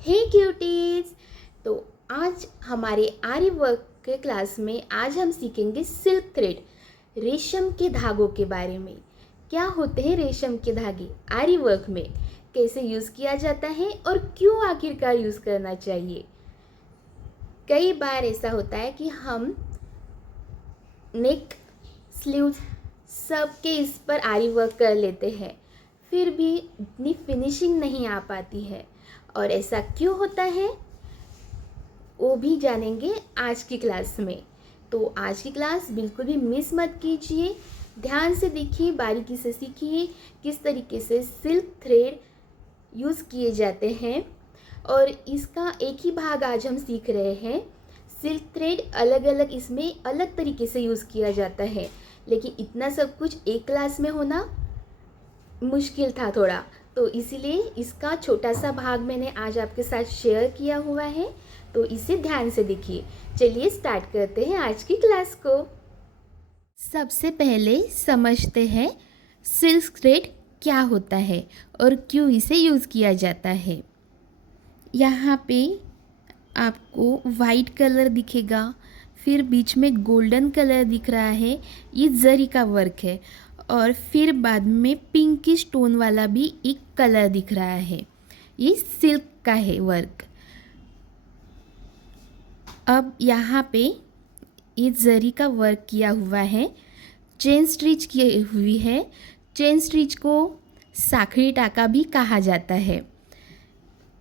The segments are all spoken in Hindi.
हे क्यूटीज। तो आज हमारे आर्य वर्क के क्लास में आज हम सीखेंगे सिल्क थ्रेड, रेशम के धागों के बारे में। क्या होते हैं रेशम के धागे, आर्य वर्क में कैसे यूज़ किया जाता है और क्यों आखिरकार यूज़ करना चाहिए। कई बार ऐसा होता है कि हम नेक, स्लीव्स सब के इस पर आरी वर्क कर लेते हैं, फिर भी इतनी फिनिशिंग नहीं आ पाती है। और ऐसा क्यों होता है वो भी जानेंगे आज की क्लास में। तो आज की क्लास बिल्कुल भी मिस मत कीजिए, ध्यान से देखिए, बारीकी से सीखिए किस तरीके से सिल्क थ्रेड यूज़ किए जाते हैं। और इसका एक ही भाग आज हम सीख रहे हैं। सिल्क थ्रेड अलग अलग इसमें अलग तरीके से यूज़ किया जाता है, लेकिन इतना सब कुछ एक क्लास में होना मुश्किल था थोड़ा, तो इसीलिए इसका छोटा सा भाग मैंने आज आपके साथ शेयर किया हुआ है। तो इसे ध्यान से देखिए। चलिए स्टार्ट करते हैं आज की क्लास को। सबसे पहले समझते हैं सिल्क थ्रेड क्या होता है और क्यों इसे यूज़ किया जाता है। यहाँ पे आपको वाइट कलर दिखेगा, फिर बीच में गोल्डन कलर दिख रहा है, ये जरी का वर्क है। और फिर बाद में पिंकिश टोन वाला भी एक कलर दिख रहा है, ये सिल्क का है वर्क। अब यहाँ पे ये जरी का वर्क किया हुआ है, चेन स्टिच की हुई है। चेन स्टिच को साखड़ी टाका भी कहा जाता है।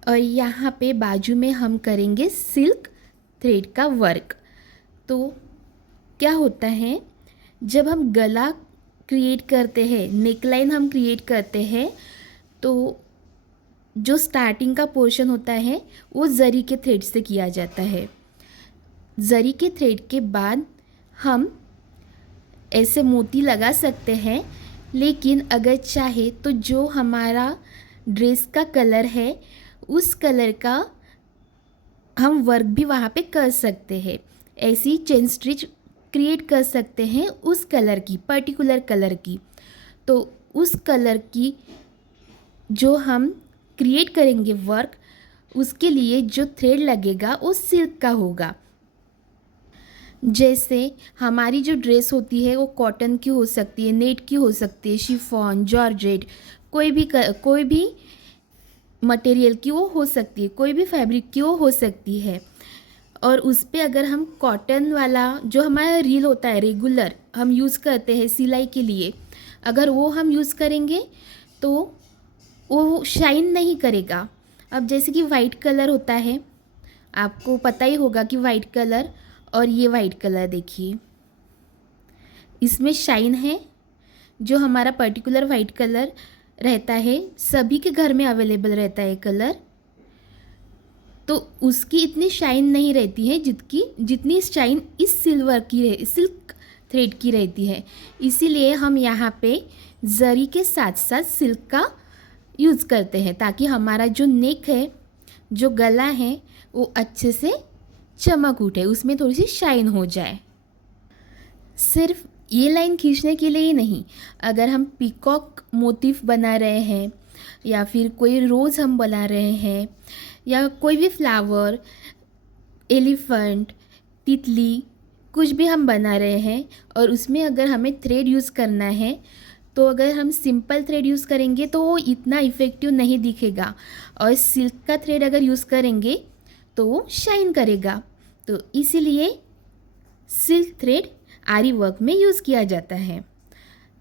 और यहाँ पे बाजू में हम करेंगे सिल्क थ्रेड का वर्क। तो क्या होता है, जब हम गला क्रिएट करते हैं, नेकलाइन हम क्रिएट करते हैं, तो जो स्टार्टिंग का पोर्शन होता है वो जरी के थ्रेड से किया जाता है। जरी के थ्रेड के बाद हम ऐसे मोती लगा सकते हैं, लेकिन अगर चाहे तो जो हमारा ड्रेस का कलर है उस कलर का हम वर्क भी वहाँ पे कर सकते हैं। ऐसी चेन स्टिच क्रिएट कर सकते हैं उस कलर की, पर्टिकुलर कलर की। तो उस कलर की जो हम क्रिएट करेंगे वर्क, उसके लिए जो थ्रेड लगेगा वो सिल्क का होगा। जैसे हमारी जो ड्रेस होती है वो कॉटन की हो सकती है, नेट की हो सकती है, शिफॉन, जॉर्जेट, कोई भी मटेरियल की वो हो सकती है, कोई भी फैब्रिक की वो हो सकती है। और उस पर अगर हम कॉटन वाला जो हमारा रील होता है, रेगुलर हम यूज़ करते हैं सिलाई के लिए, अगर वो हम यूज़ करेंगे तो वो शाइन नहीं करेगा। अब जैसे कि वाइट कलर होता है, आपको पता ही होगा कि वाइट कलर, और ये वाइट कलर देखिए, इसमें शाइन है। जो हमारा पर्टिकुलर वाइट कलर रहता है, सभी के घर में अवेलेबल रहता है कलर, तो उसकी इतनी शाइन नहीं रहती है जितनी शाइन इस सिल्क थ्रेड की रहती है। इसीलिए हम यहाँ पे जरी के साथ साथ सिल्क का यूज़ करते हैं, ताकि हमारा जो नेक है, जो गला है, वो अच्छे से चमक उठे, उसमें थोड़ी सी शाइन हो जाए। सिर्फ ये लाइन खींचने के लिए ही नहीं, अगर हम पीकॉक मोटिफ बना रहे हैं या फिर कोई रोज़ हम बना रहे हैं या कोई भी फ्लावर, एलिफेंट, तितली, कुछ भी हम बना रहे हैं और उसमें अगर हमें थ्रेड यूज़ करना है, तो अगर हम सिंपल थ्रेड यूज़ करेंगे तो वो इतना इफ़ेक्टिव नहीं दिखेगा, और सिल्क का थ्रेड अगर यूज़ करेंगे तो वो शाइन करेगा। तो इसीलिए सिल्क थ्रेड आरी वर्क में यूज़ किया जाता है।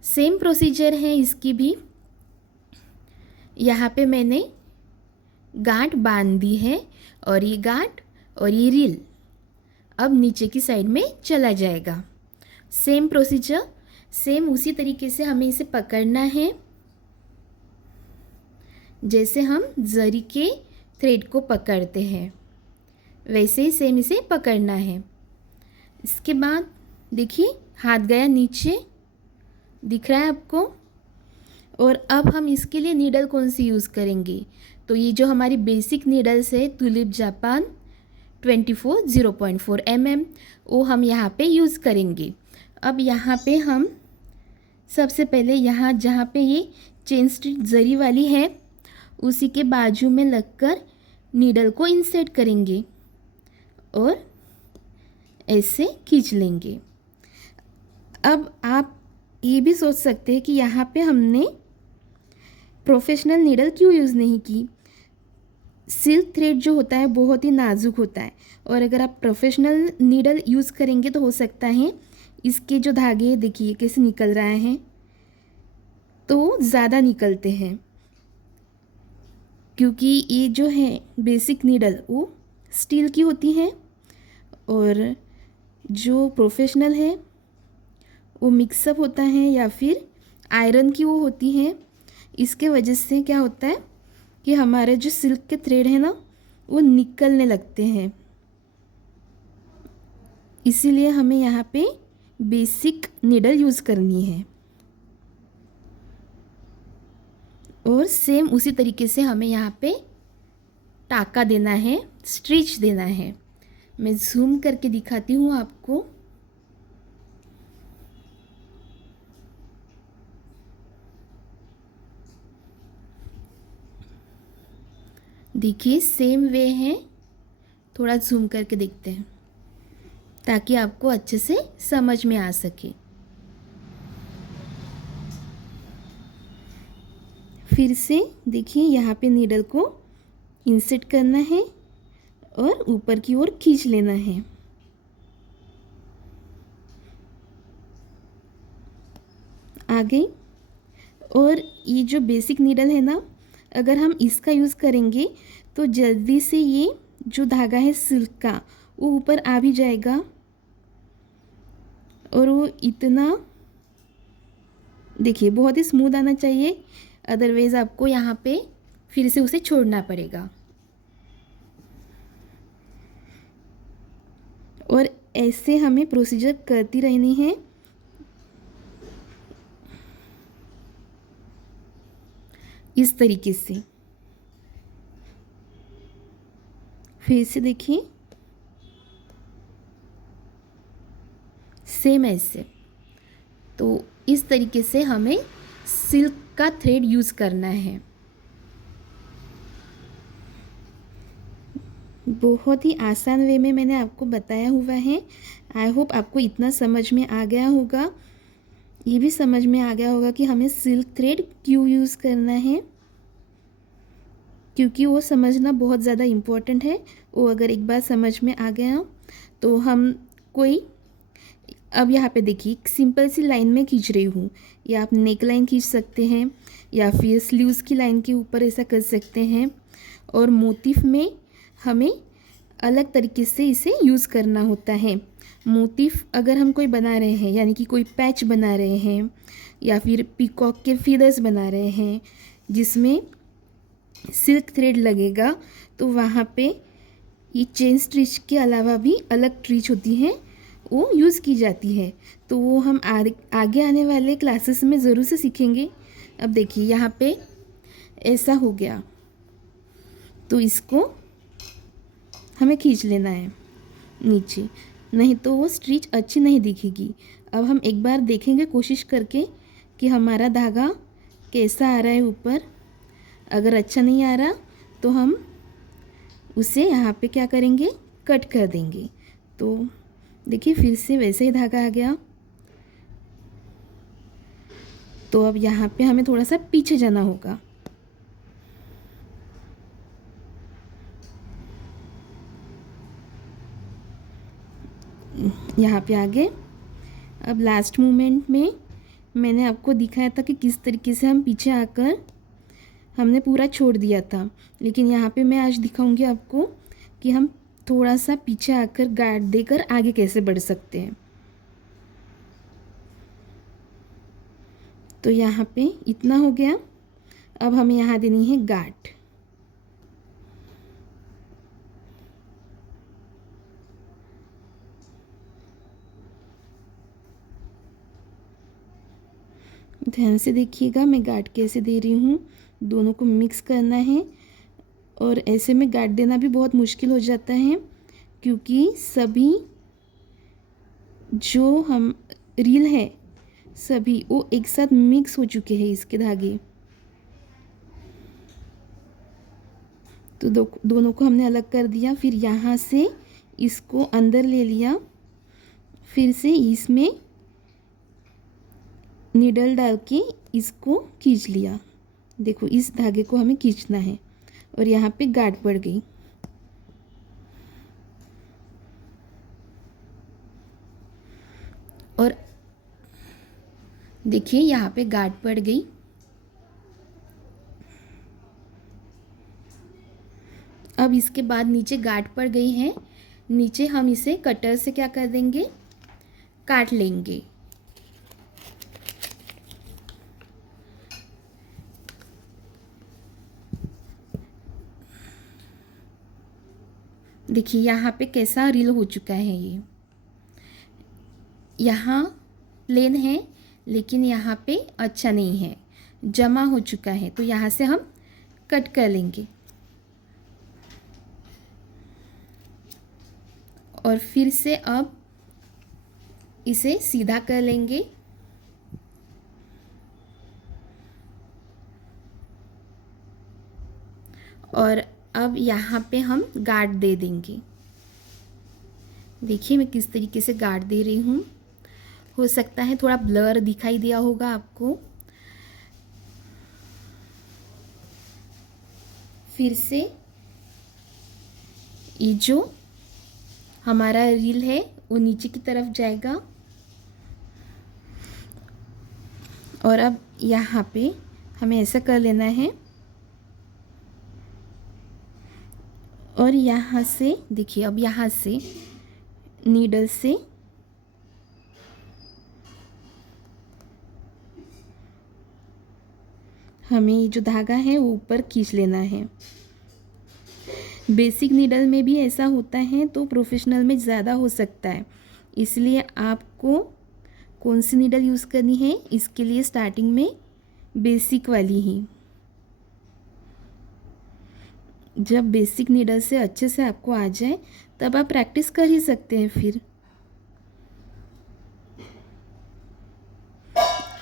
सेम प्रोसीजर है इसकी भी। यहाँ पे मैंने गांठ बांध दी है, और ये गांठ और ये रील अब नीचे की साइड में चला जाएगा। सेम प्रोसीजर, सेम उसी तरीके से हमें इसे पकड़ना है जैसे हम जरी के थ्रेड को पकड़ते हैं, वैसे ही सेम इसे पकड़ना है। इसके बाद देखिए हाथ गया नीचे, दिख रहा है आपको। और अब हम इसके लिए नीडल कौन सी यूज़ करेंगे, तो ये जो हमारी बेसिक नीडल्स है तुलिप जापान 0.4 mm, वो हम यहाँ पे यूज़ करेंगे। अब यहाँ पे हम सबसे पहले यहाँ जहाँ पे ये चेन स्टिच जरी वाली है, उसी के बाजू में लगकर नीडल को इंसर्ट करेंगे और ऐसे खींच लेंगे। अब आप ये भी सोच सकते हैं कि यहाँ पे हमने प्रोफेशनल नीडल क्यों यूज़ नहीं की। सिल्क थ्रेड जो होता है बहुत ही नाजुक होता है, और अगर आप प्रोफेशनल नीडल यूज़ करेंगे तो हो सकता है इसके जो धागे देखिए कैसे निकल रहे हैं, तो ज़्यादा निकलते हैं, क्योंकि ये जो है बेसिक नीडल वो स्टील की होती है और जो प्रोफेशनल है वो मिक्सअप होता है या फिर आयरन की वो होती है। इसके वजह से क्या होता है कि हमारे जो सिल्क के थ्रेड है ना वो निकलने लगते हैं। इसीलिए हमें यहाँ पे बेसिक नीडल यूज़ करनी है। और सेम उसी तरीके से हमें यहाँ पे टाका देना है, स्टिच देना है। मैं जूम करके दिखाती हूँ आपको। देखिए सेम वे है, थोड़ा जूम करके देखते हैं ताकि आपको अच्छे से समझ में आ सके। फिर से देखिए यहाँ पे नीडल को इंसर्ट करना है और ऊपर की ओर खींच लेना है। आ गई। और ये जो बेसिक नीडल है ना, अगर हम इसका यूज़ करेंगे तो जल्दी से ये जो धागा है सिल्क का वो ऊपर आ भी जाएगा, और वो इतना देखिए बहुत ही स्मूथ आना चाहिए, अदरवाइज़ आपको यहाँ पे फिर से उसे छोड़ना पड़ेगा। और ऐसे हमें प्रोसीजर करती रहनी है। इस तरीके से फिर से देखिए सेम ऐसे। तो इस तरीके से हमें सिल्क का थ्रेड यूज़ करना है। बहुत ही आसान वे में मैंने आपको बताया हुआ है। आई होप आपको इतना समझ में आ गया होगा। ये भी समझ में आ गया होगा कि हमें सिल्क थ्रेड क्यों यूज़ करना है, क्योंकि वो समझना बहुत ज़्यादा इम्पोर्टेंट है। वो अगर एक बार समझ में आ गया तो हम कोई, अब यहाँ पे देखिए सिंपल सी लाइन में खींच रही हूँ, या आप नेक लाइन खींच सकते हैं या फिर स्लीव्स की लाइन के ऊपर ऐसा कर सकते हैं। और मोटिफ में हमें अलग तरीके से इसे यूज़ करना होता है। मोटिफ अगर हम कोई बना रहे हैं, यानी कि कोई पैच बना रहे हैं या फिर पीकॉक के फीदर्स बना रहे हैं जिसमें सिल्क थ्रेड लगेगा, तो वहाँ पे ये चेन स्टिच के अलावा भी अलग स्टिच होती हैं वो यूज़ की जाती है। तो वो हम आगे आने वाले क्लासेस में ज़रूर से सीखेंगे। अब देखिए यहाँ पे ऐसा हो गया, तो इसको हमें खींच लेना है नीचे, नहीं तो वो स्टिच अच्छी नहीं दिखेगी। अब हम एक बार देखेंगे कोशिश करके कि हमारा धागा कैसा आ रहा है ऊपर। अगर अच्छा नहीं आ रहा तो हम उसे यहाँ पे क्या करेंगे, कट कर देंगे। तो देखिए फिर से वैसे ही धागा आ गया। तो अब यहाँ पे हमें थोड़ा सा पीछे जाना होगा। यहाँ पे आगे। अब लास्ट मोमेंट में मैंने आपको दिखाया था कि किस तरीके से हम पीछे आकर हमने पूरा छोड़ दिया था, लेकिन यहाँ पे मैं आज दिखाऊंगी आपको कि हम थोड़ा सा पीछे आकर गार्ड देकर आगे कैसे बढ़ सकते हैं। तो यहाँ पे इतना हो गया। अब हमें यहाँ देनी है गार्ड। ध्यान से देखिएगा मैं गार्ड कैसे दे रही हूँ, दोनों को मिक्स करना है। और ऐसे में गार्ड देना भी बहुत मुश्किल हो जाता है, क्योंकि सभी जो हम रील है सभी वो एक साथ मिक्स हो चुके हैं इसके धागे। तो दोनों को हमने अलग कर दिया। फिर यहाँ से इसको अंदर ले लिया, फिर से इसमें नीडल डाल के इसको खींच लिया। देखो इस धागे को हमें खींचना है और यहाँ पे गांठ पड़ गई। और देखिए यहाँ पे गांठ पड़ गई। अब इसके बाद नीचे गांठ पड़ गई है, नीचे हम इसे कटर से क्या कर देंगे, काट लेंगे। देखिए यहाँ पे कैसा रील हो चुका है। ये यहाँ प्लेन है लेकिन यहाँ पे अच्छा नहीं है, जमा हो चुका है। तो यहाँ से हम कट कर लेंगे और फिर से अब इसे सीधा कर लेंगे। और अब यहाँ पे हम गांठ दे देंगे। देखिए मैं किस तरीके से गांठ दे रही हूँ। हो सकता है थोड़ा ब्लर दिखाई दिया होगा आपको। फिर से ये जो हमारा रील है वो नीचे की तरफ जाएगा और अब यहाँ पे हमें ऐसा कर लेना है। और यहाँ से देखिए, अब यहाँ से नीडल से हमें ये जो धागा है वो ऊपर खींच लेना है। बेसिक नीडल में भी ऐसा होता है तो प्रोफेशनल में ज़्यादा हो सकता है, इसलिए आपको कौन सी नीडल यूज़ करनी है इसके लिए स्टार्टिंग में बेसिक वाली ही। जब बेसिक नीडल से अच्छे से आपको आ जाए तब आप प्रैक्टिस कर ही सकते हैं। फिर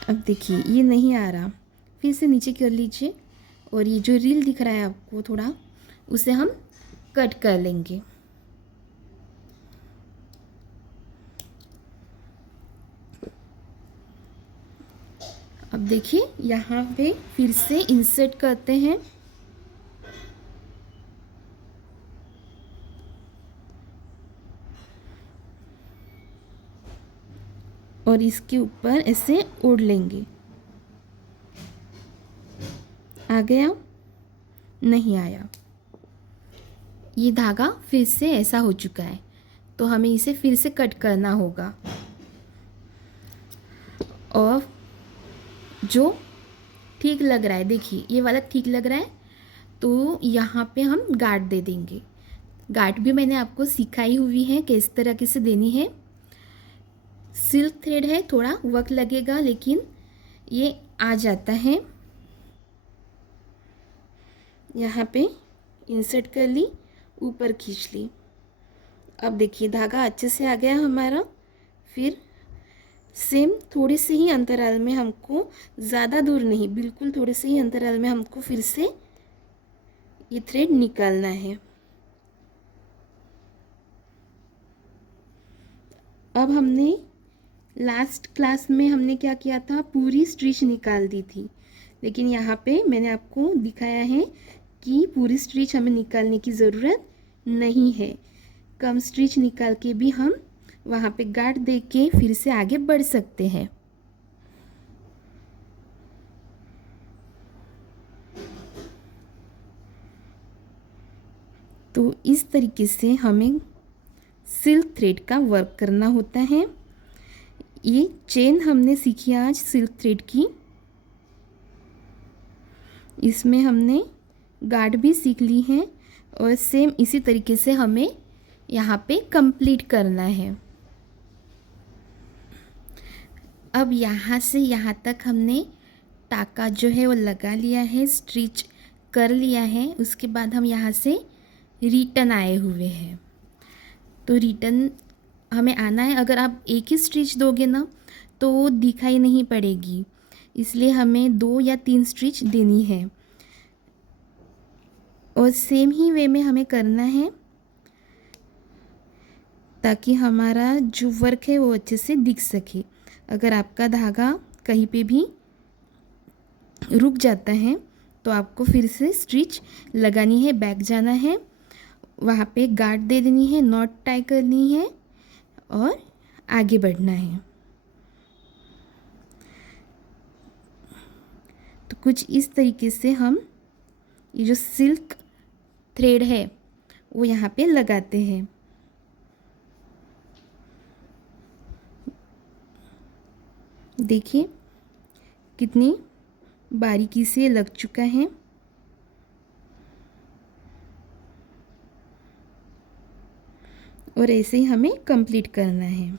अब देखिए ये नहीं आ रहा, फिर से नीचे कर लीजिए और ये जो रील दिख रहा है आपको थोड़ा, उसे हम कट कर लेंगे। अब देखिए यहाँ पे फिर से इंसर्ट करते हैं और इसके ऊपर ऐसे ओढ़ लेंगे। आ गया? नहीं आया। ये धागा फिर से ऐसा हो चुका है तो हमें इसे फिर से कट करना होगा। और जो ठीक लग रहा है, देखिए ये वाला ठीक लग रहा है तो यहाँ पे हम गांठ दे देंगे। गांठ भी मैंने आपको सिखाई हुई है किस तरह से देनी है। सिल्क थ्रेड है, थोड़ा वक्त लगेगा लेकिन ये आ जाता है। यहाँ पे इंसर्ट कर ली, ऊपर खींच ली। अब देखिए धागा अच्छे से आ गया हमारा। फिर सेम थोड़े से ही अंतराल में हमको, ज़्यादा दूर नहीं, बिल्कुल थोड़े से ही अंतराल में हमको फिर से ये थ्रेड निकालना है। अब हमने लास्ट क्लास में हमने क्या किया था, पूरी स्टिच निकाल दी थी, लेकिन यहाँ पे मैंने आपको दिखाया है कि पूरी स्टिच हमें निकालने की ज़रूरत नहीं है। कम स्टिच निकाल के भी हम वहाँ पे गांठ दे के फिर से आगे बढ़ सकते हैं। तो इस तरीके से हमें सिल्क थ्रेड का वर्क करना होता है। ये चेन हमने सीखी आज सिल्क थ्रेड की, इसमें हमने गांठ भी सीख ली है और सेम इसी तरीके से हमें यहाँ पे कंप्लीट करना है। अब यहाँ से यहाँ तक हमने टाका जो है वो लगा लिया है, स्टिच कर लिया है। उसके बाद हम यहाँ से रिटर्न आए हुए हैं। तो रिटर्न हमें आना है। अगर आप एक ही स्टिच दोगे ना तो वो दिखाई नहीं पड़ेगी, इसलिए हमें 2 या 3 स्टिच देनी है। और सेम ही वे में हमें करना है ताकि हमारा जो वर्क है वो अच्छे से दिख सके। अगर आपका धागा कहीं पे भी रुक जाता है तो आपको फिर से स्टिच लगानी है, बैक जाना है, वहाँ पे गार्ड दे देनी है, नॉट टाई करनी है और आगे बढ़ना है। तो कुछ इस तरीके से हम ये जो सिल्क थ्रेड है वो यहाँ पे लगाते हैं। देखिए कितनी बारीकी से लग चुका है। और ऐसे ही हमें कंप्लीट करना है।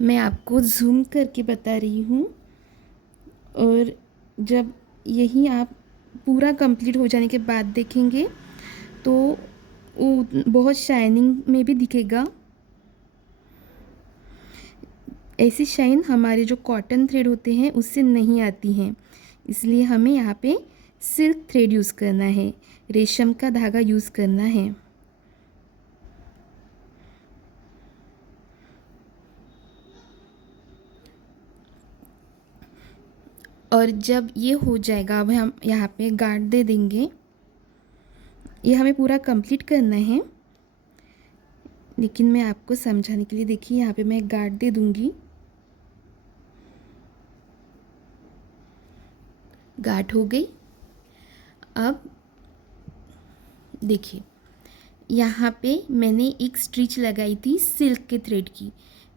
मैं आपको जूम करके बता रही हूँ। और जब यही आप पूरा कंप्लीट हो जाने के बाद देखेंगे तो वो बहुत शाइनिंग में भी दिखेगा। ऐसी शाइन हमारे जो कॉटन थ्रेड होते हैं उससे नहीं आती हैं, इसलिए हमें यहाँ पे सिल्क थ्रेड यूज़ करना है, रेशम का धागा यूज़ करना है। और जब ये हो जाएगा अब हम यहाँ पे गार्ड दे देंगे। ये हमें पूरा कंप्लीट करना है, लेकिन मैं आपको समझाने के लिए देखिए यहाँ पे मैं गार्ड दे दूँगी। गार्ड हो गई। अब देखिए यहाँ पे मैंने एक स्टिच लगाई थी सिल्क के थ्रेड की,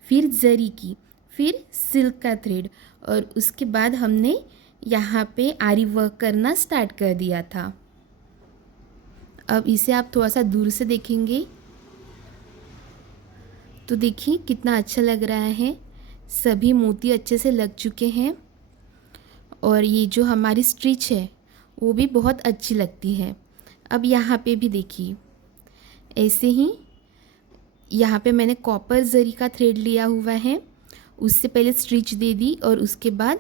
फिर जरी की, फिर सिल्क का थ्रेड, और उसके बाद हमने यहाँ पे आरी वर्क करना स्टार्ट कर दिया था। अब इसे आप थोड़ा सा दूर से देखेंगे तो देखिए कितना अच्छा लग रहा है। सभी मोती अच्छे से लग चुके हैं और ये जो हमारी स्टिच है वो भी बहुत अच्छी लगती है। अब यहाँ पे भी देखिए ऐसे ही यहाँ पे मैंने कॉपर जरी का थ्रेड लिया हुआ है, उससे पहले स्टिच दे दी और उसके बाद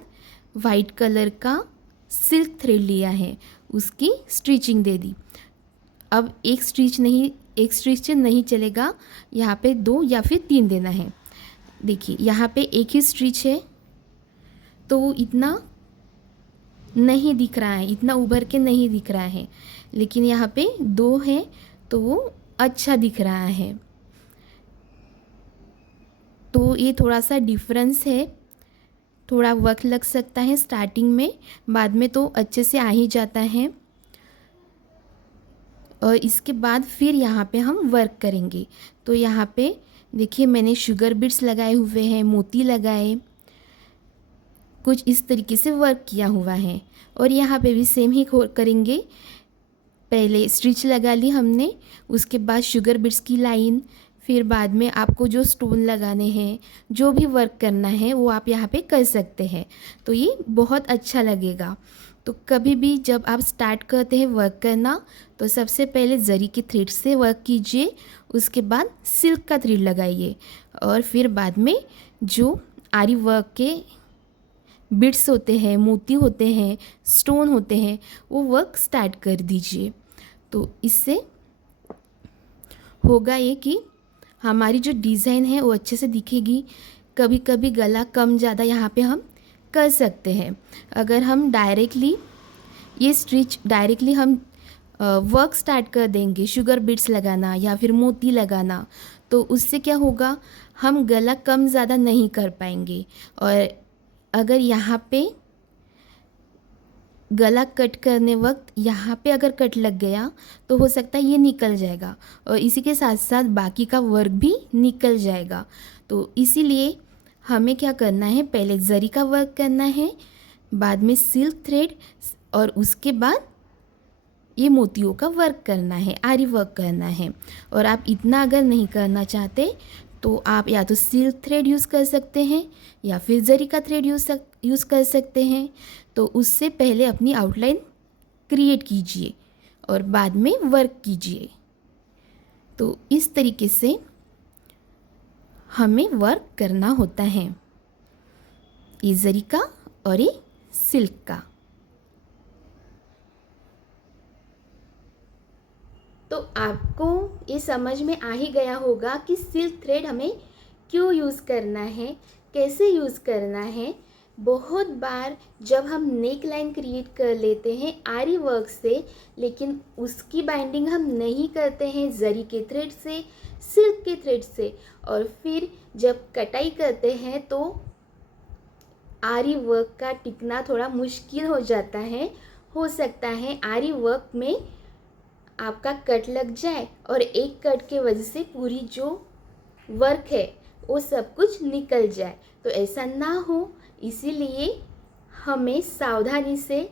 वाइट कलर का सिल्क थ्रेड लिया है, उसकी स्टिचिंग दे दी। अब एक स्टिच से नहीं चलेगा, यहाँ पे 2 या फिर 3 देना है। देखिए यहाँ पे एक ही स्टिच है तो वो इतना नहीं दिख रहा है, इतना उभर के नहीं दिख रहा है, लेकिन यहाँ पे 2 है तो वो अच्छा दिख रहा है। तो ये थोड़ा सा डिफरेंस है, थोड़ा वक्त लग सकता है स्टार्टिंग में, बाद में तो अच्छे से आ ही जाता है। और इसके बाद फिर यहाँ पे हम वर्क करेंगे। तो यहाँ पे देखिए मैंने शुगर बीड्स लगाए हुए हैं, मोती लगाए, कुछ इस तरीके से वर्क किया हुआ है। और यहाँ पे भी सेम ही करेंगे। पहले स्टिच लगा ली हमने, उसके बाद शुगर बीड्स की लाइन, फिर बाद में आपको जो स्टोन लगाने हैं, जो भी वर्क करना है वो आप यहाँ पे कर सकते हैं। तो ये बहुत अच्छा लगेगा। तो कभी भी जब आप स्टार्ट करते हैं वर्क करना तो सबसे पहले जरी के थ्रेड से वर्क कीजिए, उसके बाद सिल्क का थ्रेड लगाइए और फिर बाद में जो आरी वर्क के बिट्स होते हैं, मोती होते हैं, स्टोन होते हैं, वो वर्क स्टार्ट कर दीजिए। तो इससे होगा ये कि हमारी जो डिज़ाइन है वो अच्छे से दिखेगी। कभी कभी गला कम ज़्यादा यहाँ पे हम कर सकते हैं। अगर हम डायरेक्टली ये स्टिच डायरेक्टली हम वर्क स्टार्ट कर देंगे, शुगर बीड्स लगाना या फिर मोती लगाना, तो उससे क्या होगा, हम गला कम ज़्यादा नहीं कर पाएंगे। और अगर यहाँ पे गला कट करने वक्त यहाँ पे अगर कट लग गया तो हो सकता है ये निकल जाएगा और इसी के साथ साथ बाकी का वर्क भी निकल जाएगा। तो इसीलिए हमें क्या करना है, पहले जरी का वर्क करना है, बाद में सिल्क थ्रेड और उसके बाद ये मोतियों का वर्क करना है, आरी वर्क करना है। और आप इतना अगर नहीं करना चाहते तो आप या तो सिल्क थ्रेड यूज़ कर सकते हैं या फिर जरी का थ्रेड यूज़ कर सकते हैं। तो उससे पहले अपनी आउटलाइन क्रिएट कीजिए और बाद में वर्क कीजिए। तो इस तरीके से हमें वर्क करना होता है। ये जरी का और ये सिल्क का। तो आपको ये समझ में आ ही गया होगा कि सिल्क थ्रेड हमें क्यों यूज़ करना है, कैसे यूज़ करना है। बहुत बार जब हम नेक लाइन क्रिएट कर लेते हैं आरी वर्क से, लेकिन उसकी बाइंडिंग हम नहीं करते हैं जरी के थ्रेड से, सिल्क के थ्रेड से, और फिर जब कटाई करते हैं तो आरी वर्क का टिकना थोड़ा मुश्किल हो जाता है। हो सकता है आरी वर्क में आपका कट लग जाए और एक कट के वजह से पूरी जो वर्क है वो सब कुछ निकल जाए। तो ऐसा ना हो, इसीलिए हमें सावधानी से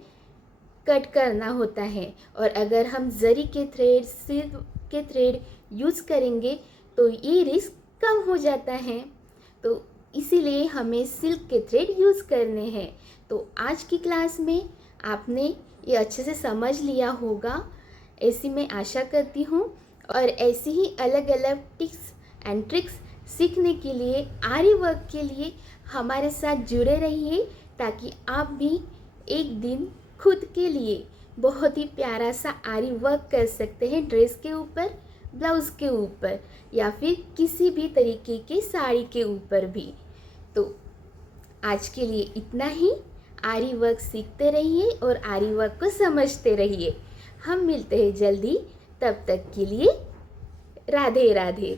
कट करना होता है। और अगर हम जरी के थ्रेड, सिल्क के थ्रेड यूज़ करेंगे तो ये रिस्क कम हो जाता है। तो इसीलिए हमें सिल्क के थ्रेड यूज़ करने हैं। तो आज की क्लास में आपने ये अच्छे से समझ लिया होगा, ऐसी मैं आशा करती हूँ। और ऐसी ही अलग अलग टिप्स एंड ट्रिक्स सीखने के लिए, आरी वर्क के लिए हमारे साथ जुड़े रहिए, ताकि आप भी एक दिन खुद के लिए बहुत ही प्यारा सा आरी वर्क कर सकते हैं ड्रेस के ऊपर, ब्लाउज़ के ऊपर, या फिर किसी भी तरीके के साड़ी के ऊपर भी। तो आज के लिए इतना ही। आरी वर्क सीखते रहिए और आरी वर्क को समझते रहिए। हम मिलते हैं जल्दी, तब तक के लिए राधे राधे।